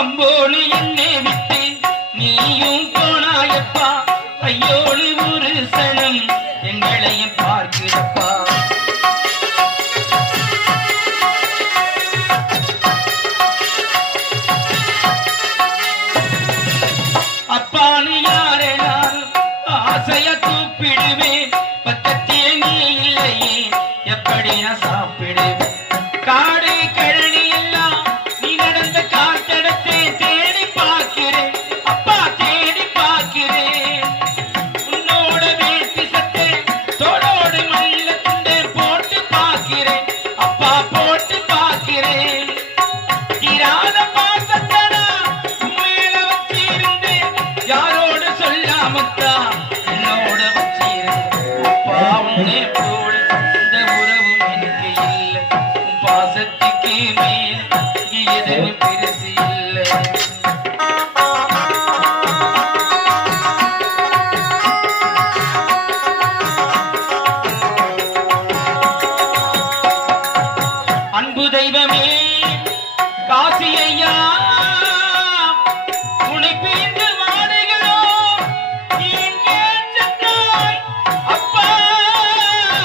அம்போனு என்னை விட்டு நீயும் போனாயப்பா ஐயோடு ஒரு சனம் எங்களையும் பார்க்கிறப்பா அப்பான்னு யாரே நான் ஆசைய கூப்பிடுவேன் பக்கத்திலே நீ இல்லையே எப்படி நான் சாப்பிடுவேன் காடு கழனி எல்லாம் நீ நடந்த காத்தடத்தை தேடி பார்க்கிறேன் அப்பா தேடி பார்க்கிறேன் உன்னோட வேட்டி சட்டை தோளோடு மல்ல துண்டை போட்டு பார்க்கிறேன் அப்பா போட்டு பார்க்கிறேன் தீராத பாசத்தனா மேல வச்சிருந்து யாரோட சொல்லாமத்தா என்னோட வச்சிருந்து அப்பா உன்னை போல இந்த உறவும் எனக்கு இல்லை உன் பாசத்துக்கு மேல் எதுவும் பெருசு இல்லை அன்பு தெய்வமே காசி ஐயா